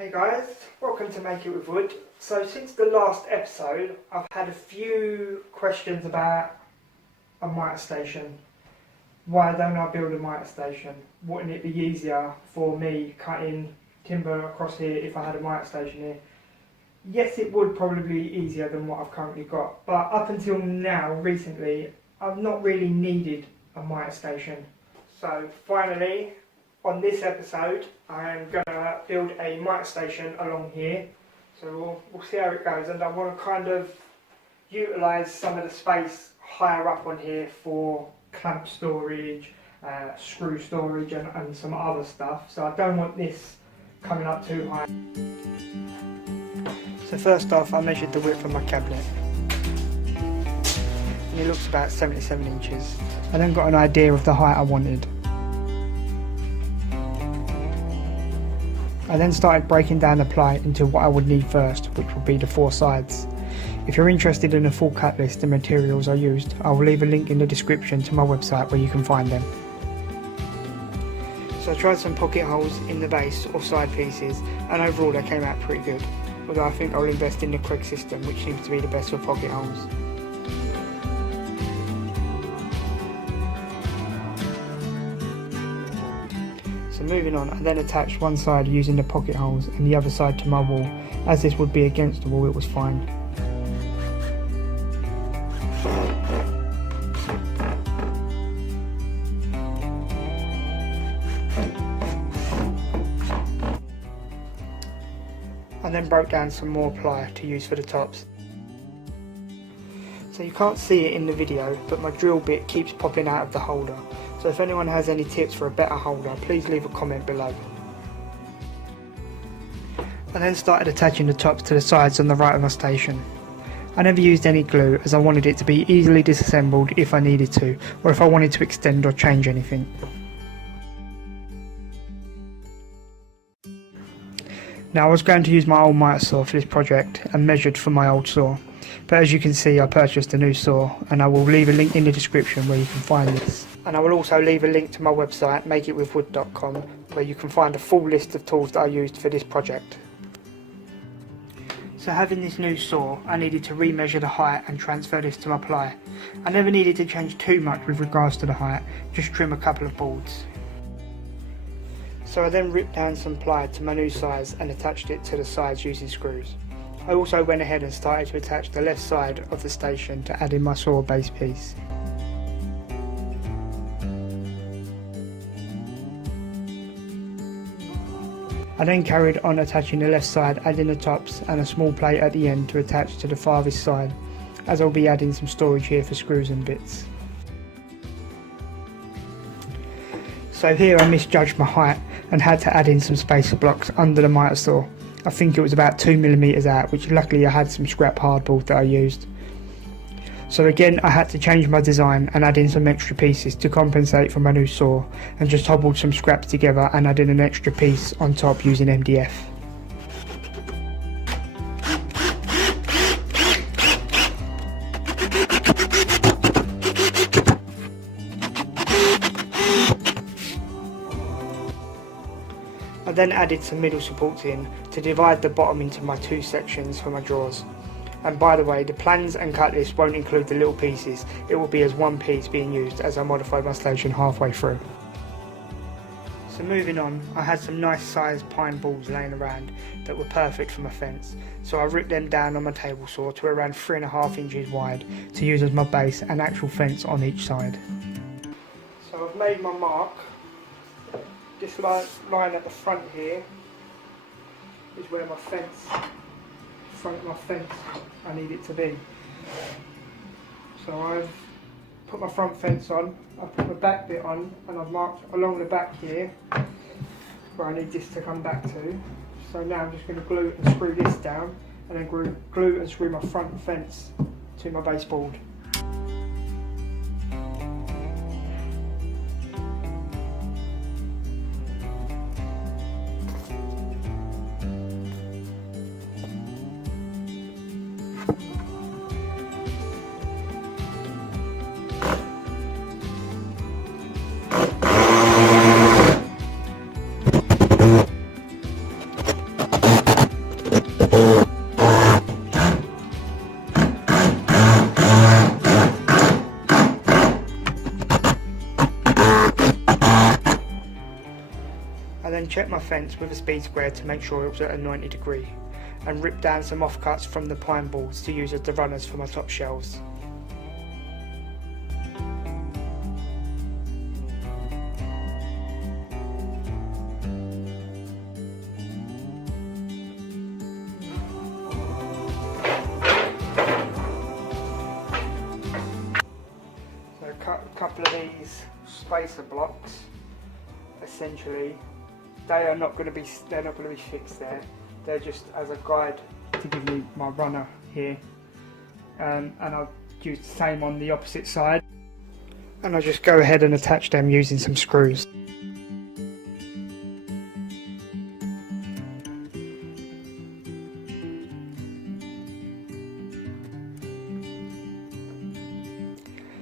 Hey guys, welcome to Make It With Wood. So since the last episode, I've had a few questions about a mitre station. Why don't I build a mitre station? Wouldn't it be easier for me cutting timber across here if I had a mitre station here? Yes, it would probably be easier than what I've currently got, but up until now, recently, I've not really needed a mitre station. So finally, on this episode, I'm going to build a mitre station along here. So we'll see how it goes, and I want to kind of utilise some of the space higher up on here for clamp storage, screw storage and some other stuff. So I don't want this coming up too high. So first off, I measured the width of my cabinet. And it looks about 77 inches. I then got an idea of the height I wanted. I then started breaking down the ply into what I would need first, which would be the 4 sides. If you're interested in a full cut list and materials I used, I will leave a link in the description to my website where you can find them. So I tried some pocket holes in the base or side pieces, and overall they came out pretty good, although I think I'll invest in the Craig system, which seems to be the best for pocket holes. So moving on, I then attached one side using the pocket holes and the other side to my wall. As this would be against the wall, it was fine. I then broke down some more ply to use for the tops. So you can't see it in the video, but my drill bit keeps popping out of the holder. So if anyone has any tips for a better holder, please leave a comment below. I then started attaching the tops to the sides on the right of my station. I never used any glue as I wanted it to be easily disassembled if I needed to, or if I wanted to extend or change anything. Now I was going to use my old mitre saw for this project and measured for my old saw, but as you can see I purchased a new saw, and I will leave a link in the description where you can find this. And I will also leave a link to my website makeitwithwood.com where you can find a full list of tools that I used for this project. So having this new saw, I needed to remeasure the height and transfer this to my ply. I never needed to change too much with regards to the height, just trim a couple of boards. So I then ripped down some ply to my new size and attached it to the sides using screws. I also went ahead and started to attach the left side of the station to add in my saw base piece. I then carried on attaching the left side, adding the tops and a small plate at the end to attach to the farthest side, as I'll be adding some storage here for screws and bits. So here I misjudged my height and had to add in some spacer blocks under the mitre saw. I think it was about 2mm out, which luckily I had some scrap hardboard that I used. So again I had to change my design and add in some extra pieces to compensate for my new saw, and just hobbled some scraps together and added an extra piece on top using MDF. I then added some middle supports in to divide the bottom into my 2 sections for my drawers. And by the way, the plans and cut list won't include the little pieces, it will be as one piece being used as I modified my station halfway through. So moving on, I had some nice sized pine balls laying around that were perfect for my fence, so I ripped them down on my table saw to around 3.5 inches wide to use as my base and actual fence on each side. So I've made my mark. This line at the front here is where my fence, front of my fence, I need it to be. So I've put my front fence on, I've put my back bit on, and I've marked along the back here where I need this to come back to. So now I'm just going to glue and screw this down, and then glue and screw my front fence to my baseboard. I then checked my fence with a speed square to make sure it was at a 90 degree, and ripped down some offcuts from the pine boards to use as the runners for my top shelves. So I cut a couple of these spacer blocks. Essentially, they're not going to be fixed there. They're just as a guide to give me my runner here, and I'll use the same on the opposite side, and I'll just go ahead and attach them using some screws.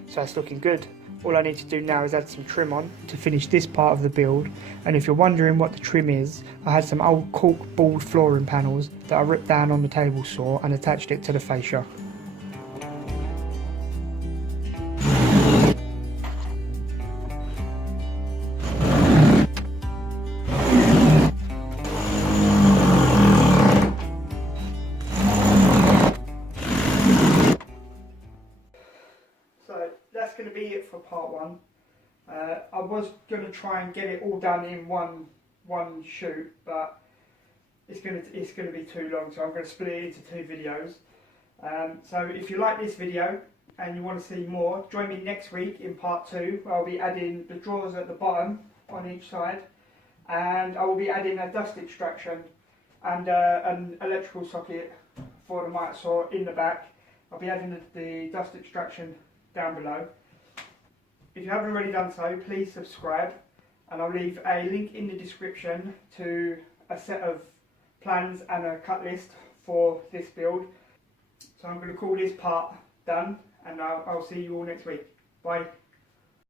So that's looking good. All I need to do now is add some trim on to finish this part of the build, and if you're wondering what the trim is, I had some old cork board flooring panels that I ripped down on the table saw and attached it to the fascia. So that's going to be it for part one. I was going to try and get it all done in one shoot, but it's going to be too long, so I'm going to split it into two videos. So if you like this video and you want to see more, join me next week in part two, where I'll be adding the drawers at the bottom on each side, and I will be adding a dust extraction and an electrical socket for the Mitre Saw in the back. I'll be adding the dust extraction down below. If you haven't already done so, please subscribe, and I'll leave a link in the description to a set of plans and a cut list for this build. So I'm going to call this part done, and I'll see you all next week. Bye.